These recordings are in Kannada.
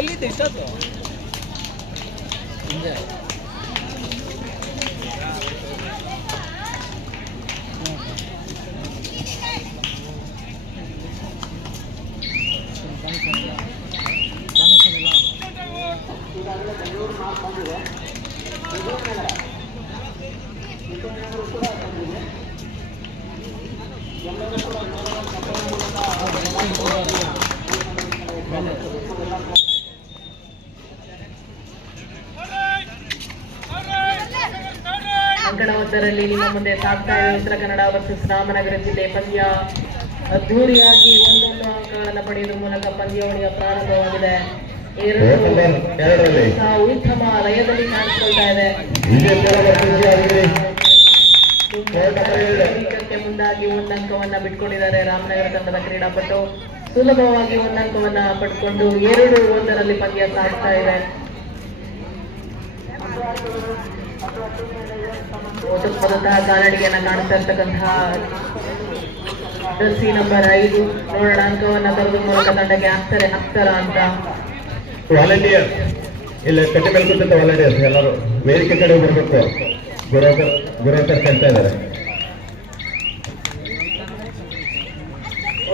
ಎಲ್ಲಿದ್ದೆ ಇಷ್ಟೊತ್ತು ಹಿಂದೆ ಅಂಕಣ 1ರಲ್ಲಿ ನಿಮ್ಮ ಮುಂದೆ ಸಾಗ್ತಾ ಇದೆ ಉತ್ತರ ಕನ್ನಡ ವರ್ಸಸ್ ರಾಮನಗರ ಜಿಲ್ಲೆ ಪಂದ್ಯ. ಅದ್ದೂರಿಯಾಗಿ 1 ಅಂಕಗಳನ್ನು ಪಡೆಯುವ ಮೂಲಕ ಪಂದ್ಯಾವಳಿಯ ಪ್ರಾರಂಭವಾಗಿದೆ. ಉತ್ತಮ ಲಯದಲ್ಲಿ ಕಾಣಿಸ್ಕೊಳ್ತಾ ಇದೆ. ಮುಂದಾಗಿ 1 ಅಂಕವನ್ನ ಬಿಟ್ಕೊಂಡಿದ್ದಾರೆ ರಾಮನಗರ ತಂಡದ ಕ್ರೀಡಾಪಟು. ಸುಲಭವಾಗಿ 1 ಅಂಕವನ್ನ ಪಡ್ಕೊಂಡು 2-1ರಲ್ಲಿ ಪಂದ್ಯ ಸಾಗ್ತಾ ಇದೆ. ಕಾಲಡಿಗೆಯನ್ನ ಕಾಣಿಸ್ತಾ ಇರ್ತಕ್ಕಂತಹ ಜರ್ಸಿ ನಂಬರ್ 5 ನೋಡೋಣ ಅಂಕವನ್ನ ತರುವ ಮೂಲಕ ತಂಡಕ್ಕೆ ಹಾಕ್ತಾರ ಅಂತ. ವಾಲಂಟಿಯರ್ ಇಲ್ಲ ಕಟ್ಟಿ ಮೇಲೆ ಕೂತ ವಾಲಂಟಿಯರ್ಸ್ ಎಲ್ಲರೂ ವೇದಿಕೆ ಕಡೆ ಬರಬೇಕು. ಗುರುಕರ್ ಕಟ್ತಾ ಇದ್ದಾರೆ.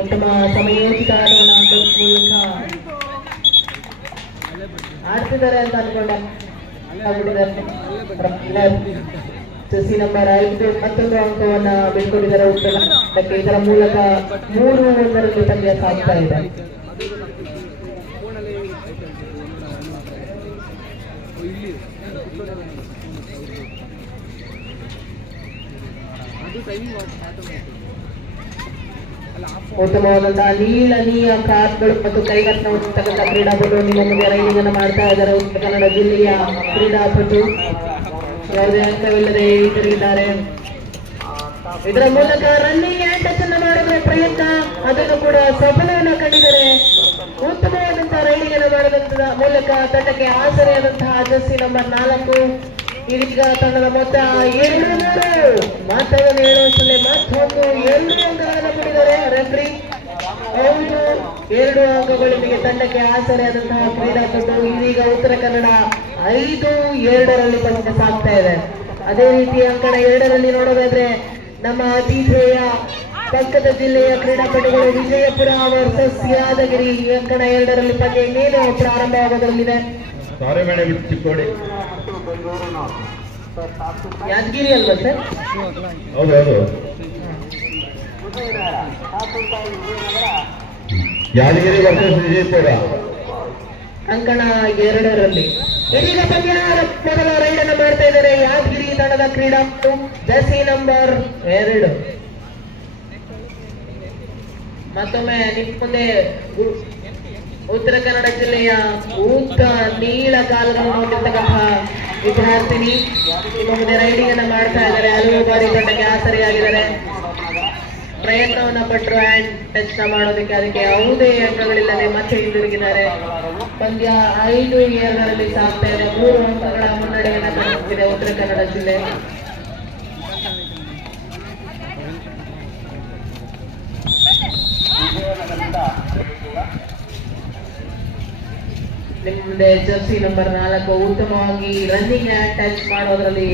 ಉತ್ತಮ ಸಮಯೋಚಿತ ಆಟವನ್ನು ಮೂಲಕ ಆಡ್ತಿದ್ದಾರೆ ಅಂತ ಅನ್ಕೊಂಡೆ. ಜರ್ಸಿ ನಂಬರ್ 5 ಮತ್ತೊಂದು ಅಂಕವನ್ನ ಬಿಟ್ಕೊಟ್ಟಿದ್ದಾರೆ ಉತ್ತರಕ್ಕೆ. ಇದರ ಮೂಲಕ 3-1ರಲ್ಲಿ ಪಂದ್ಯ ಸಾಗ್ತಾ ಇದೆ. ಉತ್ತಮವಾದಂತಹ ನೀಳನೀಯ ಕಾರ್ಡ್ಗಳು ಮತ್ತು ಕೈಗಟ್ಟನ ಹೊಂದತಕ್ಕಂಥ ಕ್ರೀಡಾಪಟು ನಿಮ್ಮ ಮುಂದೆ ರೈಡಿಂಗ್ ಅನ್ನು ಮಾಡ್ತಾ ಇದ್ದಾರೆ. ಉತ್ತರ ಕನ್ನಡ ಜಿಲ್ಲೆಯ ಕ್ರೀಡಾಪಟು ಯಾವುದೇ ಅಂಕವಿಲ್ಲದೆ ಹಿಂತಿರುಗಿದ್ದಾರೆ. ಇದರ ಮೂಲಕ ರನ್ನಿಂಗ್ ಆ್ಯಂಡ್ ಟಚ್ ಅನ್ನು ಮಾಡುವ ಪ್ರಯತ್ನ, ಅದನ್ನು ಕೂಡ ಸಫಲವನ್ನು ಕಂಡಿದ್ದಾರೆ. ಉತ್ತಮವಾದಂತಹ ರೈಡಿಂಗ್ ಅನ್ನು ಮಾಡುವಂತಹ ಮೂಲಕ ತಂಡಕ್ಕೆ ಆಸರೆಯಾದಂತಹ ಜರ್ಸಿ ನಂಬರ್ 4 ಇದೀಗ ತಂಡದ ಮೊತ್ತ 2-3. ಮತ್ತೊಂದು ಹೇಳುವಷ್ಟರಲ್ಲಿ ಮತ್ತೊಂದು 2 ಅಂಕಗಳನ್ನು ಪಡೆದಿದ್ದಾರೆ ರೆಫ್ರಿ. ಹೌದು, 2 ಅಂಕಗಳೊಂದಿಗೆ ತಂಡಕ್ಕೆ ಆಸರೆಯಾದಂತಹ ಕ್ರೀಡಾಪಟು. ಇದೀಗ ಉತ್ತರ ಕನ್ನಡ 5-2ರಲ್ಲಿ ಪಂದ್ಯ ಸಾಗ್ತಾ ಇದೆ. ಅದೇ ರೀತಿ ಅಂಕಣ 2ರಲ್ಲಿ ನೋಡೋದಾದ್ರೆ ನಮ್ಮ ಆತಿಥೇಯ ಪಕ್ಕದ ಜಿಲ್ಲೆಯ ಕ್ರೀಡಾಪಟುಗಳು ವಿಜಯಪುರ ವರ್ಸಸ್ ಯಾದಗಿರಿ. ಅಂಕಣ 2ರಲ್ಲಿ ಪಂದ್ಯ ಇನ್ನೇನು ಪ್ರಾರಂಭವಾಗೋದ್ರಲ್ಲಿದೆ. ಯಾದಗಿರಿ ಅಲ್ವಾ ಸರ್? ಹೌದೌದು, ಯಾದಗಿರಿ ವರ್ಸಸ್ ವಿಜಯಪುರ ಅಂಕಣ 2ರಲ್ಲಿ ಇದೀಗ ಪಂದ್ಯ ಮೊದಲ ರೈಡ್ ಅನ್ನು ಮಾಡ್ತಾ ಇದ್ದಾರೆ ಯಾದಗಿರಿ ತಂಡದ ಕ್ರೀಡಾಪಟು ಜರ್ಸಿ ನಂಬರ್ 2. ಮತ್ತೊಮ್ಮೆ ನಿಮ್ಮ ಮುಂದೆ ಉತ್ತರ ಕನ್ನಡ ಜಿಲ್ಲೆಯ ಉದ್ದ ನೀಳ ಕಾಲುಗಳನ್ನು ಹೊಂದಿರತಕ್ಕಂತಹ ವಿದ್ಯಾರ್ಥಿನಿ ನಿಮ್ಮ ಮುಂದೆ ರೈಡಿಂಗ್ ಅನ್ನು ಮಾಡ್ತಾ ಇದ್ದಾರೆ. ಹಲವು ಬಾರಿ ತಂಡಕ್ಕೆ ಆಸರೆಯಾಗಿದ್ದಾರೆ. ಪ್ರಯತ್ನವನ್ನ ಪಟ್ಟರು ಹ್ಯಾಂಡ್ ಟಚ್ ಮಾಡೋದಕ್ಕೆ, ಅದಕ್ಕೆ ಯಾವುದೇ ಅಂಕಗಳಿಲ್ಲದೆ ಮತ್ತೆ ಹಿಂದಿರುಗಿದ್ದಾರೆ. ಪಂದ್ಯ 5-2ರಲ್ಲಿ ಸಾಗ್ತಾ ಇದೆ. 3 ಅಂಕಗಳ ಮುನ್ನಡೆಯನ್ನು ಪಡೆಯುತ್ತಿದೆ ಉತ್ತರ ಕನ್ನಡ ಜಿಲ್ಲೆ. ನಿಮ್ಮ ಮುಂದೆ ಜರ್ಸಿ ನಂಬರ್ 4 ಉತ್ತಮವಾಗಿ ರನ್ನಿಂಗ್ ಆ್ಯಂಡ್ ಟಚ್ ಮಾಡೋದ್ರಲ್ಲಿ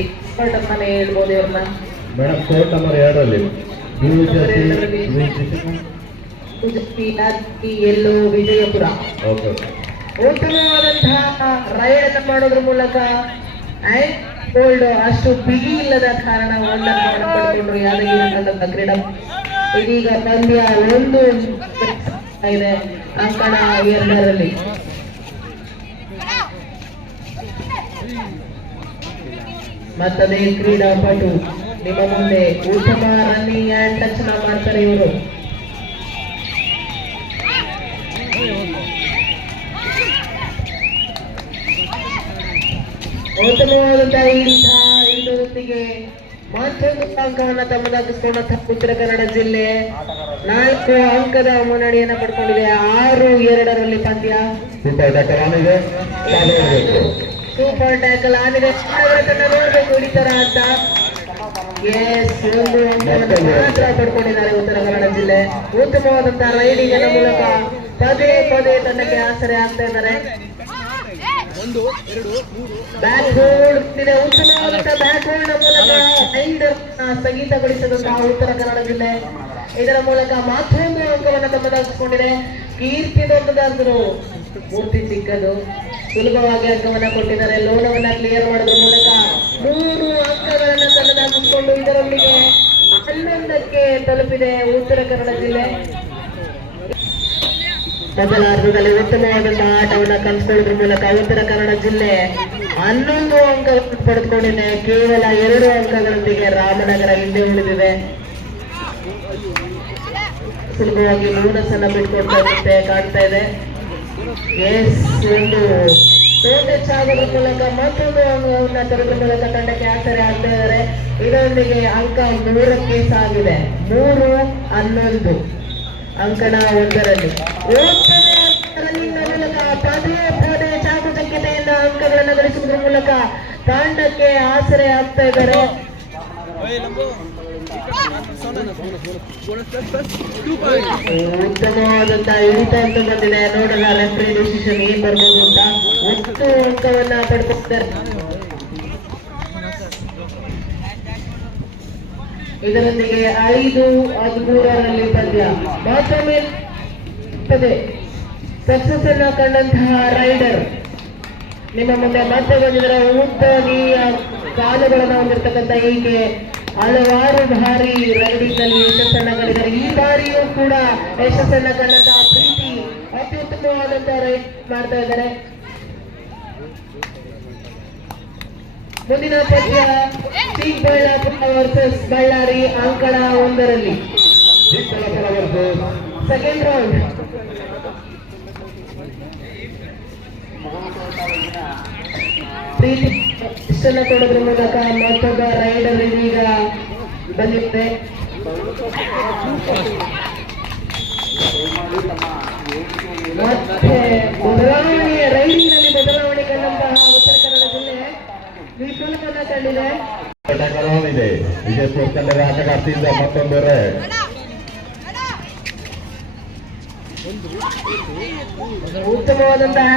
ಮನೆ ಹೇಳ್ಬೋದು ಇವ್ರನ್ನ. ಮೇಡಮ್ ಕೋರ್ಟ್ ನಂಬರ್ 2ರಲ್ಲಿ ಎಲ್ಲೋ ವಿಜಯಪುರ ಉತ್ತಮವಾದಂತಹ ರೈಡ್ ಅನ್ನು ಮಾಡೋದ್ರ ಮೂಲಕ ಆ್ಯಂಡ್ ಹೋಲ್ಡ್ ಅಷ್ಟು ಬಿಗಿ ಇಲ್ಲದ ಕಾರಣ 1 ಅಂಕವನ್ನು ಪಡ್ಕೊಂಡ್ರು ಯಾದಗಿರಿ ತಂಡದ ಕ್ರೀಡಾ. ಇದೀಗ ಪಂದ್ಯ 1 ಇದೆ ಅಂಕಣ 2ರಲ್ಲಿ. ಮತ್ತದೇ ಕ್ರೀಡಾಪಟು ನಿಮ್ಮ ಮುಂದೆ ಉತ್ತಮ ರನ್ನಿಂಗ್ ಆ್ಯಂಡ್ ಟಚ್ ಮಾಡ್ತಾರೆ ಇವರು. ಉತ್ತಮವಾದಂತಹ ಇಂದೊಂದಿಗೆ ಮತ್ತೊಂದು ಅಂಕವನ್ನು ತಮ್ಮದಾಗಿಸಿಕೊಂಡಂತಹ ಉತ್ತರ ಕನ್ನಡ ಜಿಲ್ಲೆ 4 ಅಂಕದ ಮುನ್ನಡೆಯನ್ನು ಪಡ್ಕೊಂಡಿದೆ. 6-2ರಲ್ಲಿ ಪಂದ್ಯ. ಸೂಪರ್ ಟ್ಯಾಕಲ್ ಆಗಿದೆ. ನೋಡ್ಬೇಕು ಹಿಡಿತಾರ ಅಂತ. ಎಸ್, 1 ಅಂಕವನ್ನು ಮಾತ್ರ ಪಡ್ಕೊಂಡಿದ್ದಾರೆ ಉತ್ತರ ಕನ್ನಡ ಜಿಲ್ಲೆ. ಉತ್ತಮವಾದಂತಹ ರೈಡಿಂಗ್ ಮೂಲಕ ಪದೇ ಪದೇ ತಂಡಕ್ಕೆ ಆಸರೆ ಆಗ್ತಾ ಇದ್ದಾರೆ. ಬ್ಯಾಕ್ ಹೋಲ್ಡ್ ಇದೆ, ಉತ್ತಮವಾದಂತಹ ಬ್ಯಾಕ್ ಹೋಲ್ಡ್ ಮೂಲಕ ರೈಡರ್ ಸ್ಥಗಿತಗೊಳಿಸಿದಂತಹ ಉತ್ತರ ಕನ್ನಡ ಜಿಲ್ಲೆ. ಇದರ ಮೂಲಕ ಮತ್ತೊಂದು ಅಂಕವನ್ನು ತಮ್ಮದಾಗಿಸಿಕೊಂಡಿದೆ. ಕೀರ್ತಿ ದೊಡ್ಡದಾದ್ರು, ಮೂರ್ತಿ ಚಿಕ್ಕದು, ಸುಲಭವಾಗಿ ಅಂಕವನ್ನ ಕೊಟ್ಟಿದ್ದಾರೆ. ಲೋನವನ್ನ ಕ್ಲಿಯರ್ ಮಾಡೋದ್ರ ಮೂಲಕ 3 ಅಂಕಗಳನ್ನ ತನ್ನದಾಗಿಸಿಕೊಂಡು ಇದರೊಂದಿಗೆ 11ಕ್ಕೆ ತಲುಪಿದೆ ಉತ್ತರ ಕನ್ನಡ ಜಿಲ್ಲೆ. ಮೊದಲ ಅರ್ಧದಲ್ಲಿ ಉತ್ತಮವಾದಂತಹ ಆಟವನ್ನು ಕಲಿಸಿಕೊಳ್ಳುವುದರ ಮೂಲಕ ಉತ್ತರ ಕನ್ನಡ ಜಿಲ್ಲೆ 11 ಅಂಕಗಳನ್ನು ಪಡೆದುಕೊಂಡಿದೆ. ಕೇವಲ 2 ಅಂಕಗಳೊಂದಿಗೆ ರಾಮನಗರ ಹಿಂದೆ ಉಳಿದಿದೆ. ಸುಲಭವಾಗಿ ಬೋನಸ್ ಅನ್ನ ಬಿಟ್ಕೊಡ್ತಾ ಕಾಣ್ತಾ ಇದೆ. ಒಂದು ಟೋಟಚ್ ಆಗೋದ್ರ ಮೂಲಕ ಮತ್ತೊಂದು ಅಂಕವನ್ನು ತರೋದ್ರ ಮೂಲಕ ತಂಡಕ್ಕೆ ಆಸರೆ ಆಗ್ತಾ ಇದ್ದಾರೆ. ಇದರೊಂದಿಗೆ ಅಂಕ 3ಕ್ಕೆ ಸಾಗಿದೆ. 3-11 ಅಂಕಣ 1ರಲ್ಲಿ ರನ್ನಿಂಗ್ ಮೂಲಕ ಪದೇ ಚಾಕುಚಕ್ಯತೆಯಿಂದ ಅಂಕಗಳನ್ನು ಗಳಿಸುವುದರ ಮೂಲಕ ತಂಡಕ್ಕೆ ಆಸರೆ ಆಗ್ತಾ ಇದ್ದಾರೆ. ಉತ್ತಮವಾದಂತಹ ಹಿಡಿತ ಅಂತ ಬಂದಿದೆ. ನೋಡೋಣ ರೆಫ್ರಿ ಡಿಸಿಷನ್ ಏನ್ ಬರ್ಬೋದು ಅಂತ. 10 ಅಂಕವನ್ನ ಪಡ್ಕೊಳ್ತಾರೆ. ಇದರೊಂದಿಗೆ 5-13ರಲ್ಲಿ ಪಂದ್ಯ ಮತ್ತೊಮ್ಮೆ ಸಕ್ಸಸ್ ಅನ್ನ ಕಂಡಂತಹ ರೈಡರ್ ನಿಮ್ಮ ಮುಂದೆ ಮತ್ತೆ ಬಂದಿದ್ದರ ಉದ್ದನೆಯ ಕಾಲುಗಳನ್ನು ಹೊಂದಿರತಕ್ಕಂಥ ಹೀಗೆ ಹಲವಾರು ಬಾರಿ ರೈಡಿಂಗ್ ನಲ್ಲಿ ಯಶಸ್ಸನ್ನ ಕಂಡಿದ್ದಾರೆ. ಈ ಬಾರಿಯೂ ಕೂಡ ಯಶಸ್ಸನ್ನ ಕಂಡಂತಹ ಪ್ರೀತಿ ಅತ್ಯುತ್ತಮವಾದಂತಹ ರೈಡ್ ಮಾಡ್ತಾ ಇದ್ದಾರೆ. ಮುಂದಿನ ಪಂದ್ಯ ಚಿಕ್ಕಬಳ್ಳಾಪುರ ವರ್ಸಸ್ ಬಳ್ಳಾರಿ ಅಂಕಣ 1ರಲ್ಲಿ ಸೆಕೆಂಡ್ ರೌಂಡ್. ಪ್ರೀತಿ ಇಷ್ಟನ್ನ ಕೊಡೋದ್ರ ಮೂಲಕ ಮತ್ತೊಬ್ಬ ರೈಡರ್ ಇದೀಗ ಬಂದಿದೆ. ಮತ್ತೆ ಬದಲಾವಣೆ ರೈಡಿಂಗ್ ನಲ್ಲಿ ಬದಲಾವಣೆ ಕಂಡಂತಹ ಉತ್ತರ ಕನ್ನಡ ಜಿಲ್ಲೆ ವಿಫಲವನ್ನ ಕಂಡಿದೆ. ವಿಜಯಪುರ ತಂಡದ ಆಟಗಾರ್ತಿಯಿಂದ ಮತ್ತೊಂದು ರೈಡ್. ಉತ್ತಮವಾದಂತಹ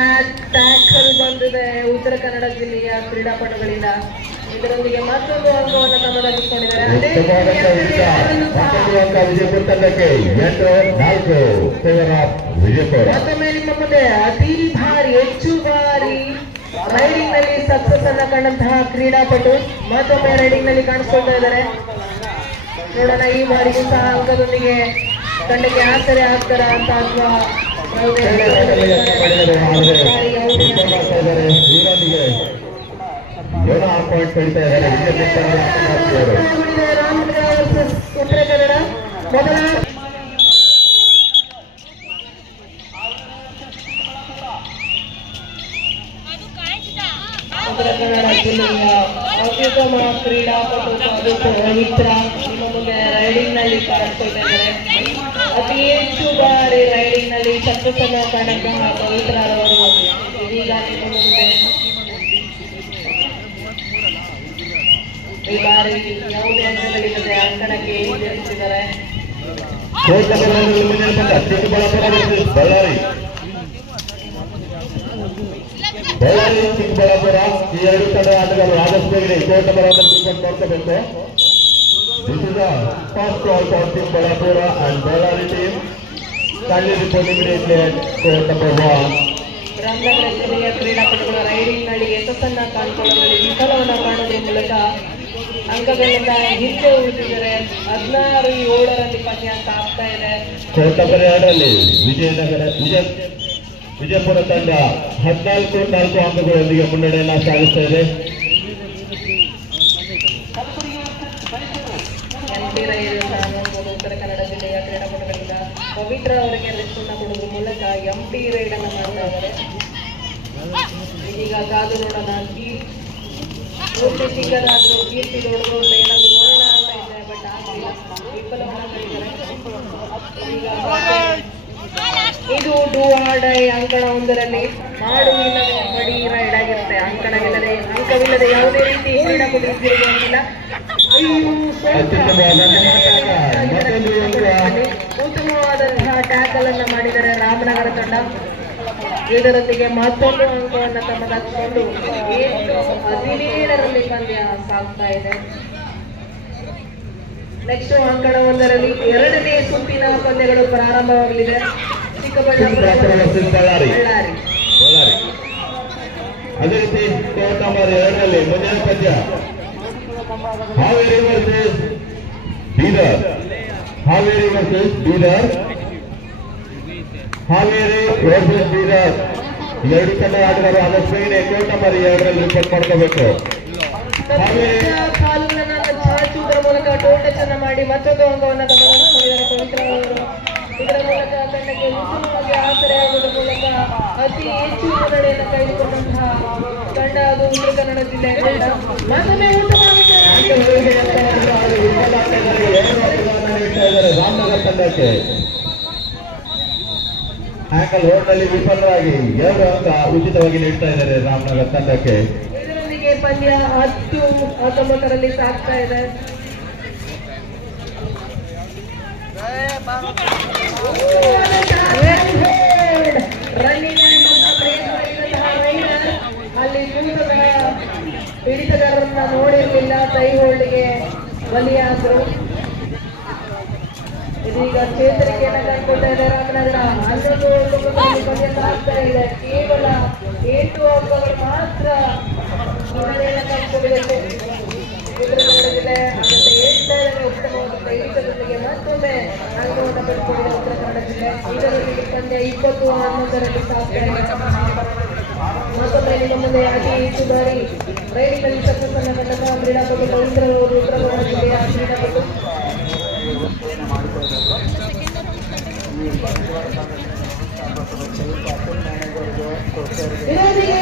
ಟ್ಯಾಕಲ್ ಬಂದಿದೆ ಉತ್ತರ ಕನ್ನಡ ಜಿಲ್ಲೆಯ ಕ್ರೀಡಾಪಟುಗಳಿಂದ. ಇದರೊಂದಿಗೆ ಮತ್ತೊಂದು ಅಂಕವನ್ನು ತಮ್ಮದಾಗಿಸಿಕೊಂಡಿದ್ದಾರೆ. ವಿಜಯಪುರ ತಂಡಕ್ಕೆ 8-4 ವಿಜಯಪುರ. ಮತ್ತೊಮ್ಮೆ ನಿಮ್ಮ ಮುಂದೆ ಅತಿ ಹೆಚ್ಚು ಬಾರಿ ರೈಡಿಂಗ್ ನಲ್ಲಿ ಸಕ್ಸಸ್ ಅನ್ನ ಕಂಡಂತಹ ಕ್ರೀಡಾಪಟು ಮತ್ತೊಮ್ಮೆ ರೈಡಿಂಗ್ ನಲ್ಲಿ ಕಾಣಿಸ್ಕೊಳ್ತಾ ಇದ್ದಾರೆ. ನೋಡೋಣ ಈ ಬಾರಿಯೂ ಸಹ ಅಂಕದೊಂದಿಗೆ ತಂಡಕ್ಕೆ ಆಸರೆ ಆಗ್ತಾರ ಅಂತ ಅಥವಾ ಉತ್ತರ ಕನ್ನಡ ಮೊದಲ ಉತ್ತರ ಕನ್ನಡ ಜಿಲ್ಲೆಯ ಅತ್ಯುತ್ತಮ ಕ್ರೀಡಾಪಟು ಪವಿತ್ರ ನಿಮ್ಮ ಮುಂದೆ ರೈಡಿಂಗ್ ನಲ್ಲಿ ಕಾಣಿಸ್ಕೊಳ್ತಾ ಇದ್ದಾರೆ. ಅತಿ ಹೆಚ್ಚು ಬಾರಿ ರೈಡಿಂಗ್ ನಲ್ಲಿ ಸಕ್ಸಸ್ ಅನ್ನು ಕಂಡಂತಹ ಪವಿತ್ರ ಅವರು ಇದೀಗ ನಿಮ್ಮ ಮುಂದೆ ಈ ಬಾರಿ ಯಾವುದೇ ಅಂಕಗಳಿಲ್ಲದೆ ಅಂಕಣಕ್ಕೆ ಹಿಂದಿರುಗಿಸಿದ್ದಾರೆ. ಬಳ್ಳಾರಿ ಚಿಕ್ಕಬಳ್ಳಾಪುರ ಈ 2 ತಂಡ ಆಟಗಾರರು ಆದಷ್ಟು ಬೇಗನೆ ಕೋರ್ಟ್ ಬರೋದನ್ನು ನೋಡ್ಕೋಬೇಕು. This is the first call for Chikkaballapura and Bellary team. Kindly report immediately at court number 1. Ramanagara ಜಿಲ್ಲೆಯ ಕ್ರೀಡಾಪಟುಗಳ ರೈಡಿಂಗ್ ನಲ್ಲಿ ಯಶಸ್ಸನ್ನ ಕಾಣ್ಕೊಳ್ಳುವಲ್ಲಿ ವಿಫಲವನ್ನ ಕಾಣುವುದರ ಮೂಲಕ ಅಂಕಗಳಿಂದ ಹಿಂದೆ ಉಳಿದಿದ್ದಾರೆ. 16-7ರಲ್ಲಿ ಪಂದ್ಯ ಅಂತ ಆಗ್ತಾ ಇದೆ. ಕೋರ್ಟ್ ನಂಬರ್ 2ರಲ್ಲಿ ವಿಜಯಪುರ ತಂಡ 14-4 ಅಂಕಗಳೊಂದಿಗೆ ಮುನ್ನಡೆಯನ್ನ ಸಾಗಿಸ್ತಾ ಇದೆ. ಉತ್ತರ ಕನ್ನಡ ಜಿಲ್ಲೆಯ ಕ್ರೀಡಾಪಟುಗಳಿಂದ ಪವಿತ್ರ ಅವರಿಗೆ ರೆಸ್ಟನ್ನ ಕೊಡುವ ಮೂಲಕ ಎಂಟಿ ರೈಡ್ ಅನ್ನು ಮಾಡ್ತಾ ಇದ್ದಾರೆ. ಈಗ ಕಾದು ನೋಡೋಣ. ಪೂರ್ತಿ ಸಿಕ್ಕದಾದ್ರೂ ಕೀರ್ತಿ ನೋಡಿದ್ರು ಏನಾದ್ರು ನೋಡೋಣ ಅಂತ ಇದ್ದಾರೆ. ಬಟ್ ಆಗಿಲ್ಲ, ವಿಫಲವನ್ನ ಕರೀತಾರೆ. ಇದು ಡೂ ಆರ್ ಡೈ ಅಂಕಣ 1ರಲ್ಲಿ ಮಾಡುವಿಲ್ಲದೆ ಬಡಿ ರೈಡ್ ಆಗಿರುತ್ತೆ. ಅಂಕವಿಲ್ಲದೆ ಯಾವುದೇ ರೀತಿ ಕ್ರೀಡಾಪಟು ಇರುವುದಿಲ್ಲ. ಉತ್ತಮವಾದಂತಹ ಟ್ಯಾಕಲ್ ಅನ್ನ ಮಾಡಿದರೆ ರಾಮನಗರ ತಂಡ. ಇದರೊಂದಿಗೆ ಮತ್ತೊಂದು ಅಂಕವನ್ನು ತಮ್ಮದಾಗಿಸಿಕೊಂಡು 8-17ರಲ್ಲಿ ಪಂದ್ಯ ಸಾಗ್ತಾ ಇದೆ. ನೆಕ್ಸ್ಟ್ ಅಂಕಣವೊಂದರಲ್ಲಿ ಎರಡನೇ ಸುತ್ತಿನ ಪಂದ್ಯಗಳು ಪ್ರಾರಂಭವಾಗಲಿದೆ. ಚಿಕ್ಕಬಳ್ಳಾಪುರ ಬಳ್ಳಾರಿ. ಬಳ್ಳಾರಿ. ಅದೇ ರೀತಿ ಕೋರ್ಟ್ ನಂಬರ್ 2ರಲ್ಲಿ ಮುಂದಿನ ಪಂದ್ಯ Haveri versus Bidar. Haveri versus Bidar. Haveri versus Bidar. ಎರಡು ತಂಡ ಆಟಗಾರರು ಆದಷ್ಟು ಬೇಗನೆ ಕೋರ್ಟ್ ನಂಬರ್ 2ರಲ್ಲಿ ರಿಪೋರ್ಟ್ ಮಾಡ್ಕೋಬೇಕು. ಕಾಲುಗಳನ್ನು ಚಾಚುವುದರ ಮೂಲಕ ಟೋಟಚ್ ಅನ್ನು ಮಾಡಿ ಮತ್ತೊಂದು ಅಂಕವನ್ನು ಗಮನಿಸಿಕೊಂಡಿದ್ದಾರೆ ಪವಿತ್ರ ಅವರು. ಇದರ ಮೂಲಕ ತಂಡಕ್ಕೆ ಉತ್ತಮವಾಗಿ ಆಸರೆಯಾಗುವುದರ ಮೂಲಕ ಅತಿ ಹೆಚ್ಚು ಮುನ್ನಡೆಯನ್ನು ಕೈಗೊಂಡಂತಹ ತಂಡ ಅದು ಉತ್ತರ ಕನ್ನಡ ಜಿಲ್ಲೆ ತಂಡ. ಮತ್ತೊಮ್ಮೆ ರಾಮನಗರ ತಂಡಕ್ಕೆ ಆಂಕಲ್ ರೋಡ್ನಲ್ಲಿ ವಿಫಲರಾಗಿ 2 ಅಂಕ ಉಚಿತವಾಗಿ ನೀಡ್ತಾ ಇದ್ದಾರೆ ರಾಮನಗರ ತಂಡಕ್ಕೆ. ಇದರೊಂದಿಗೆ ಪಂದ್ಯ 10-19ರಲ್ಲಿ ಸಾಗ್ತಾ ಇದೆ. ಅಲ್ಲಿ ಹಿಡಿತಗಾರರನ್ನ ನೋಡಿರ್ಲಿಲ್ಲ, ಕೈ ಹೋಲ್ಡ್ಗೆ ಬಲಿಯಾದ್ರು. ಇದೀಗ ಚೇತರಿಕೆಯನ್ನು ಕಂಡುಕೊಳ್ತಾ ಇದೆ ರಾಮನಗರ. 11-9ರಲ್ಲಿ ಪಂದ್ಯ ಸಾಗ್ತಾ ಇದೆ. ಕೇವಲ 8 ಅಂಕಗಳು ಮಾತ್ರ ಮುನ್ನಡೆಯನ್ನು ಕಂಡುಕೊಳ್ಳಬೇಕು. ಜಿಲ್ಲೆ ಉತ್ತಮವಾದ ಹಿಡಿತದೊಂದಿಗೆ ಮತ್ತೊಮ್ಮೆ ಅಂಕವನ್ನು ಪಡೆದುಕೊಂಡಿದೆ ಉತ್ತರ ಕನ್ನಡ ಜಿಲ್ಲೆ. ಇದರೊಂದಿಗೆ ಪಂದ್ಯ 20-11ರಲ್ಲಿ ಸಾಗ್ತಾ ಇದೆ. ಮತ್ತೊಮ್ಮೆ ನಿಮ್ಮ ಮುಂದೆ ಅತಿ ಹೆಚ್ಚು ಬಾರಿ ರೈಡಿನಲ್ಲಿ ಸಕ್ಸಸ್ ಅನ್ನು ಕಂಡಂತಹ ಕ್ರೀಡಾಪಟು ಪವಿತ್ರ ಅವರು ಉತ್ತರ ಕನ್ನಡ ಜಿಲ್ಲೆಯ ಕ್ರೀಡಾಪಟು. ಇದರೊಂದಿಗೆ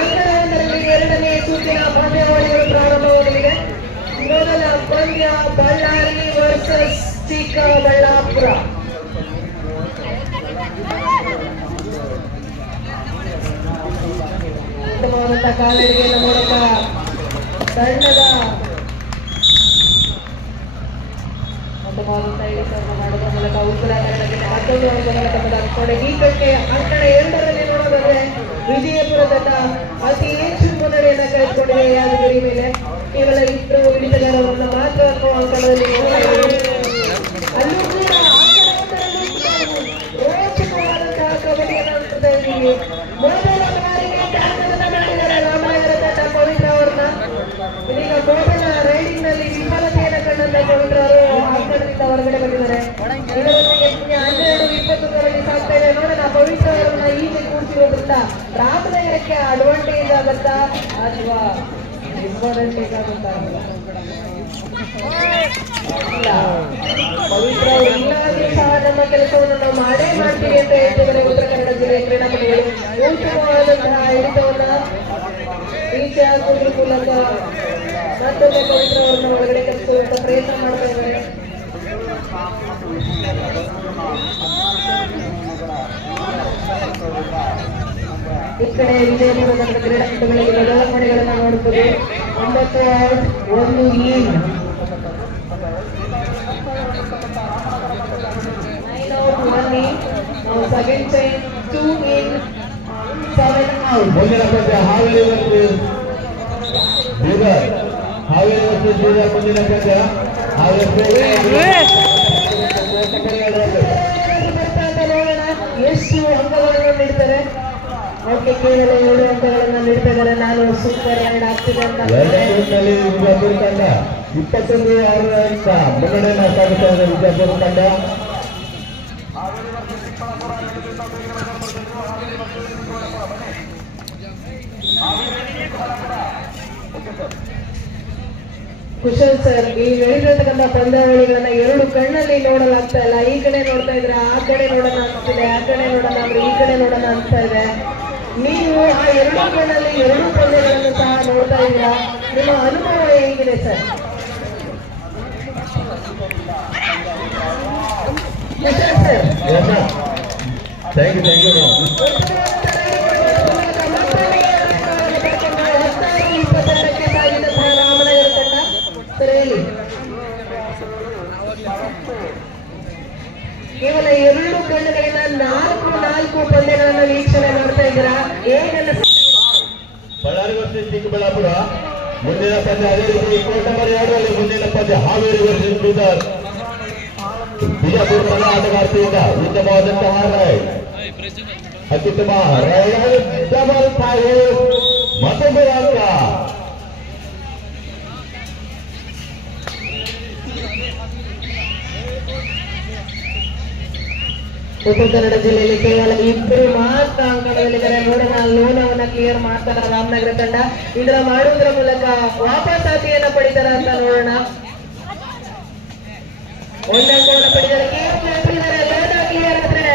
ಅಂಕಣವೊಂದರಲ್ಲಿ ಎರಡನೇ ಸುತ್ತಿನ ಪಂದ್ಯಾವಳಿಗಳು ಪ್ರಾರಂಭವಾಗಲಿದೆ. ಮೊದಲ ಪಂದ್ಯ ಬಳ್ಳಾರಿ ವರ್ಸಸ್ ಚಿಕ್ಕಬಳ್ಳಾಪುರ. ಉತ್ತಮವಾದಂತಹ ಕಾಲಡಿಗೆಯ ಮೂಲಕ ತಂಡದ ಉತ್ತಮವಾದಂತಹ ಇಳಿತವನ್ನು ಮಾಡುವ ಮೂಲಕ ಉತ್ತರ ಕನ್ನಡ ಜಿಲ್ಲೆ ಮತ್ತೊಂದು ಅಂಕವನ್ನು ತಮ್ಮದಾಗಿಸಿಕೊಂಡು ಈ ಕಡೆಗೆ ಅಂಕಣ 2ರಲ್ಲಿ ನೋಡೋದಾದ್ರೆ ವಿಜಯಪುರ ತಂಡ ಅತಿ ಹೆಚ್ಚು ಮುನ್ನಡೆಯನ್ನು ಕಳೆದುಕೊಂಡಿದೆ ಯಾದಗಿರಿ ಮೇಲೆ. ಕೇವಲ 2 ಹಿಡಿತಗಾರರನ್ನು ಮಾತ್ರ ಅಂಕಣದಲ್ಲಿ ಅಲ್ಲೂ ಕೂಡ ರೋಚಕವಾದಂತಹ ಕಬಡ್ಡಿಯನ್ನು ಆಡ್ತಾ ಇದ್ದೀವಿ. ಮೊದಲ ಬಾರಿಗೆ ಕ್ಯಾಪ್ಟನ್ ಮಾಡಿದ್ದಾರೆ ರಾಮನಗರ ತಂಡ ಪವಿತ್ರ ಅವರನ್ನ. ಇದೀಗ ಮೊದಲ ರೈಡಿಂಗ್ ನಲ್ಲಿ ವಿಫಲತೆಯನ್ನು ಕಂಡಂತ ಪವಿತ್ರ ಅವರು ಅಂಕಣದಿಂದ ಹೊರಗಡೆ ಬಂದಿದ್ದಾರೆ. ಇದರೊಂದಿಗೆ 12-21ರಲ್ಲಿ ಸಾಗ್ತಾ ಇದೆ. ನೋಡೋಣ ಪವಿತ್ರ ಅವರನ್ನ ಈಚೆ ಕೂರಿಸಿರೋದ್ರಿಂದ ರಾಮನಗರಕ್ಕೆ ಅಡ್ವಾಂಟೇಜ್ ಆಗುತ್ತಾ ಅಥವಾ ಡಿಸ್ಅಡ್ವಾಂಟೇಜ್ ಆಗುತ್ತಾ? ಪವಿತ್ರ ಅವರು ಇಲ್ಲಾದ್ರೂ ಸಹ ನಮ್ಮ ಕೆಲಸವನ್ನು ನಾವು ಮಾಡೇ ಮಾಡ್ತೀವಿ ಅಂತ ಹೇಳ್ತಿದ್ದಾರೆ ಉತ್ತರ ಕನ್ನಡ ಜಿಲ್ಲೆಯ ಕ್ರೀಡಾಪಟುಗಳು. ಉತ್ತಮವಾದಂತಹ ಹಿಡಿತವನ್ನ ಈಚೆ ಹಾಕುವುದ್ರ ಮೂಲಕ ಮತ್ತೊಮ್ಮೆ ಪವಿತ್ರ ಅವರನ್ನ ಒಳಗಡೆ ಕಳಿಸುವಂತ ಪ್ರಯತ್ನ ಮಾಡ್ತಾ ಇದ್ದಾರೆ. ಈ ಕಡೆ ವಿಜಯಪುರದ ಕ್ರೀಡಾಪಟುಗಳಿಗೆ ಬದಲಾವಣೆಗಳನ್ನ ನೋಡುತ್ತದೆ. 9 ಔಟ್ 1 ಇನ್. 9 ಔಟ್ 1 ಇನ್. ನಾವು ಸೆಕೆಂಡ್ ಟೈಮ್ 2 ಇನ್ 7 ಔಟ್. ಮುಂದಿನ ಪಂದ್ಯ ಹಾವೇರಿ ವರ್ಸಸ್ ಬೀದರ್. ಹಾವೇರಿ ವರ್ಸಸ್ ಬೀದರ್ ಮುಂದಿನ ಪಂದ್ಯ. ನೋಡೋಣ ಎಷ್ಟು ಅಂಕಗಳನ್ನು ನೀಡ್ತಾರೆ. ಓಕೆ, ಕೇವಲ 7 ಅಂಕಗಳನ್ನು ನೀಡ್ತಾ ಇದ್ದಾರೆ. ನಾನು ಸೂಪರ್ ರೈಡ್ ಆಗ್ತಿದೆ ಅಂತ 21 ತಂಡ 21-6 ಮುನ್ನಡೆಯನ್ನು ಸಾಗುತ್ತಾ ಇದೆ ವಿಜಯಪುರ ತಂಡ. ಕುಶಲ್ ಸರ್, ಈ ನಡೆದಿರತಕ್ಕಂಥ ಪಂದ್ಯಾವಳಿಗಳನ್ನ 2 ಕಣ್ಣಲ್ಲಿ ನೋಡಲಾಗ್ತಾ ಇಲ್ಲ. ಈ ಕಡೆ ನೋಡ್ತಾ ಇದ್ರೆ ಆ ಕಡೆ ನೋಡೋಣ ಅನ್ಸ್ತಿದೆ, ಆ ಕಡೆ ನೋಡೋಣ ಅಂದ್ರೆ ಈ ಕಡೆ ನೋಡೋಣ ಅನ್ಸ್ತಾ ಇದೆ. ನೀವು ಆ 2 ಕಣ್ಣಲ್ಲಿ 2 ಪಂದ್ಯಗಳನ್ನು ಸಹ ನೋಡ್ತಾ ಇದ್ದೀರಾ. ನಿಮ್ಮ ಅನುಭವ ಹೇಗಿದೆ sir? Kushal sir, thank you. Ramanagara ತಂಡ ಸರ್ ಹೇಳಿ. ಕೇವಲ 2 ಕಣ್ಣುಗಳಿಂದ 4 ಪಂದ್ಯಗಳನ್ನು ವೀಕ್ಷಣೆ ಇದ್ದೀರಾ ಏನೆಲ್ಲ ಬಳ್ಳಾರಿ ವರ್ಸಸ್ ಚಿಕ್ಕಬಳ್ಳಾಪುರ ಮುಂದಿನ ಪಂದ್ಯ ಅದೇ ರೀತಿ ಕೋರ್ಟ್ ನಂಬರ್ 2ರಲ್ಲಿ ಮುಂದಿನ ಪಂದ್ಯ ಹಾವೇರಿ ವರ್ಸಸ್ ಬೀದರ್. ಬಿಜಾಪುರ ತಂಡ ಆಟಗಾರ್ತಿಯಿಂದ ಉತ್ತಮವಾದಂತಹ ರೈಡ್, ಅತ್ಯುತ್ತಮ ರೈಡ್, ಡಬಲ್ ಫೈವ್ ಮತ್ತೊಂದು ಅಂಕ. ಉತ್ತರ ಕನ್ನಡ ಜಿಲ್ಲೆಯಲ್ಲಿ ಕೇವಲ ಇಬ್ಬರು ಮಾತ್ರ ಅಂಕಣದಲ್ಲಿದ್ದಾರೆ. ನೋಡೋಣ ಲೋನವನ್ನ ಕ್ಲಿಯರ್ ಮಾಡ್ತಾರ ರಾಮನಗರ ತಂಡ. ಇದರ ಮಾಡುವುದರ ಮೂಲಕ ವಾಪಸಾತಿಯನ್ನ ಪಡಿತಾರ ಅಂತ ನೋಡೋಣ. ಒಂದಂಕವನ್ನು ಪಡೆದರೆ ಲೋನ ಕ್ಲಿಯರ್ ಆದ್ರೆ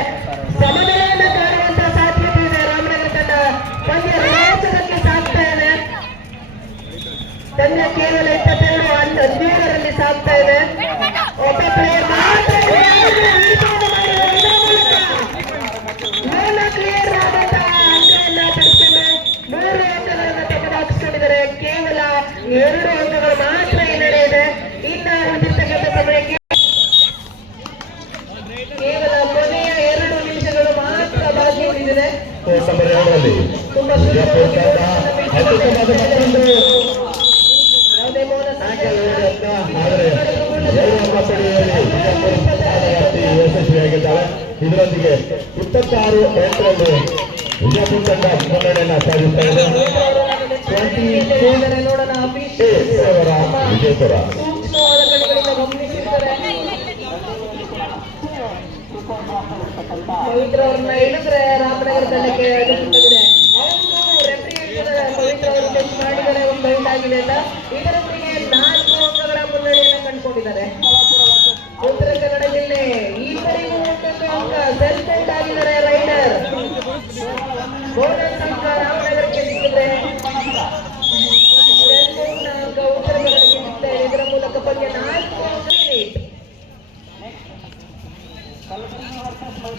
ಸಮನೆಯನ್ನ ಕಾಣುವಂತ ಸಾಧ್ಯತೆ ಇದೆ. ರಾಮನಗರ ತಂಡ ಪಂದ್ಯ ರೋಚಕಕ್ಕೆ ಸಾಗ್ತಾ ಇದೆ. ಪಂದ್ಯ ಕೇವಲ 22-15ರಲ್ಲಿ ಸಾಗ್ತಾ ಇದೆ. ಒಬ್ಬ ಪ್ಲೇಯರ್ ಮಾತ್ರ ಕ್ಲಿಯರ್ ಆದಂತಹ ಅಂಕವನ್ನ ಪಡೆದುಕೊಂಡು 3 ಅಂಕಗಳನ್ನು ತೆಗೆದುಹಾಕಿಸಿಕೊಂಡಿದ್ದಾರೆ. ಕೇವಲ 2 ಅಂಕಗಳು ಮಾತ್ರ ಹಿನ್ನಡೆ ಇದೆ. ಇನ್ನ ಉಳಿದಿರ್ತಕ್ಕಂಥ ಸಮಯಕ್ಕೆ ಕೇವಲ ಕೊನೆಯ 2 ನಿಮಿಷಗಳು ಮಾತ್ರ ಬಾಕಿ ಉಳಿದಿದೆ. ಕೋರ್ಟ್ ನಂಬರ್ 2ರಲ್ಲಿ ತುಂಬಾ ಬಿಜಾಪುರ ತಂಡ ಅತ್ಯುತ್ತಮವಾದ ಮತ್ತೊಂದು ಯಾವುದೇ ಮೌನ ಆದರೆ 2 ಅಂಕ ಪಡೆಯುವಲ್ಲಿ ಬಿಜಾಪುರ ಆಟಗಾರ್ತಿ ಯಶಸ್ವಿಯಾಗಿದ್ದಾಳೆ. ಇದರೊಂದಿಗೆ 26-8ರಲ್ಲಿ ವಿಜಯಪುರ ತಂಡ ಮುನ್ನಡೆಯನ್ನು ಸಾಧಿಸ್ತಾ ಇದೆ. ನೋಡೋಣ ವಿಜಯಪುರ ಸೂಕ್ಷ್ಮವಾದ ಕಡೆಗಳಿಂದ ಗಮನಿಸಿರ್ತಾರೆ. ಪವಿತ್ರ ಅವ್ರನ್ನ ಹಿಡಿದ್ರೆ ರಾಮನಗರ ತಂಡಕ್ಕೆ ಅನಿಸುತ್ತದೆ. ಅವರು ರೆಫ್ರಿ ಹೇಳ್ತಿದ್ದಾರೆ ಪವಿತ್ರ ಅವರು ಟೆಸ್ಟ್ ಮಾಡಿದರೆ ಒಂದು ಬೈಟ್ ಆಗಿದೆ ಅಂತ. ಇದರೊಂದಿಗೆ 4 ಅಂಕಗಳ ಮುನ್ನಡೆಯನ್ನು ಕಂಡುಕೊಂಡಿದ್ದಾರೆ. ಉತ್ತರ ಕನ್ನಡ ಜಿಲ್ಲೆ ಈವರೆಗೂ 1 ಅಂಕ ಸೆಲ್ಫ್ ಔಟ್ ಆಗಿದ್ದಾರೆ ರೈಡರ್. ಬೋನಸ್ ಅಂಕ ರಾಮನಗರಕ್ಕೆ ಸಿಕ್ಕಿದೆ. ಸೆಲ್ಫ್ ಔಟ್ ಅಂಕ ಉತ್ತರ ಕನ್ನಡಕ್ಕೆ ಸಿಕ್ಕಿದೆ. ಇದರ ಮೂಲಕ ಪಂದ್ಯ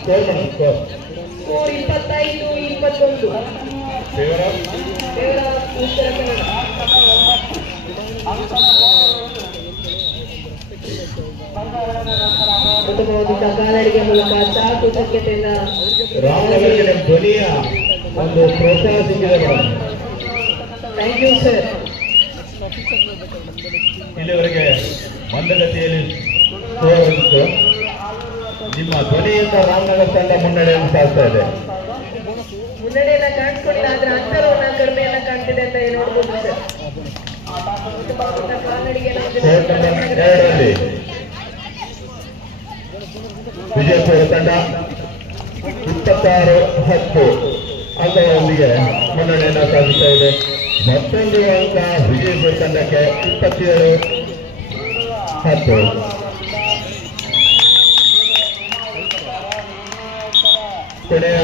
4 ಅಂಕ ಸ್ಕೋರ್ 25-21 ಕೇವಲ ಉತ್ತರ ಕನ್ನಡ. ಉತ್ತಮವಾದ ಕಾಲಡಿಗೆ ಮೂಲಕ ಸಾಕು ಸಖ್ಯತೆಯಿಂದ ರಾಮನಗರಿಗೆ ನಮ್ಮ ಧ್ವನಿಯ ಒಂದು ಪ್ರೋತ್ಸಾಹ ಸಿಕ್ಕಿದೆ ಮೇಡಮ್. Thank you sir. ಇಲ್ಲಿವರೆಗೆ ಮಂದಗತಿಯಲ್ಲಿ ತೋರಿಸಿತು. ನಿಮ್ಮ ಧ್ವನಿಯಿಂದ ರಾಮನಗರ ತಂಡ ಮುನ್ನಡೆಯನ್ನು ಸಾಧಿಸ್ತಾ ಇದೆ. ಮುನ್ನಡೆಯನ್ನ ಕಾಣಿಸ್ಕೊಂಡಿಲ್ಲ, ಆದ್ರೆ ಅಂತರವನ್ನ ಕಡಿಮೆಯನ್ನ ಕಾಣ್ತಿದೆ ಅಂತ ನೋಡ್ಬೋದು ಸರ್. ಕಾಲಡಿಗೆ ಕೋರ್ಟ್ ನಂಬರ್ 2ರಲ್ಲಿ ವಿಜಯಪುರ ತಂಡ 26-10 ಅಂಕಗಳೊಂದಿಗೆ ಮುನ್ನಡೆಯನ್ನು ಸಾಧಿಸ್ತಾ ಇದೆ. ಮತ್ತೊಂದು ಅಂಕ ವಿಜಯಪುರ ತಂಡಕ್ಕೆ 27-10. ಕೊನೆಯ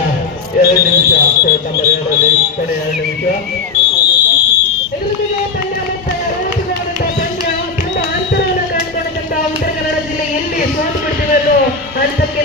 2 ನಿಮಿಷ ಕೋರ್ಟ್ ನಂಬರ್ 2ರಲ್ಲಿ ಕೊನೆಯ 2 ನಿಮಿಷ. ಎದುರುಗಡೆ ಪಂದ್ಯ ಮತ್ತೆ ರೋಚಕವಾದಂತಹ ಪಂದ್ಯ. ತುಂಬಾ ಅಂತರವನ್ನು ಕಂಡುಕೊಂಡಂತಹ ಉತ್ತರ ಕನ್ನಡ ಜಿಲ್ಲೆ ಎಲ್ಲಿ ಸೋತು ಬಿಡ್ತೀವಿ ಅನ್ನೋ ಹಂತಕ್ಕೆ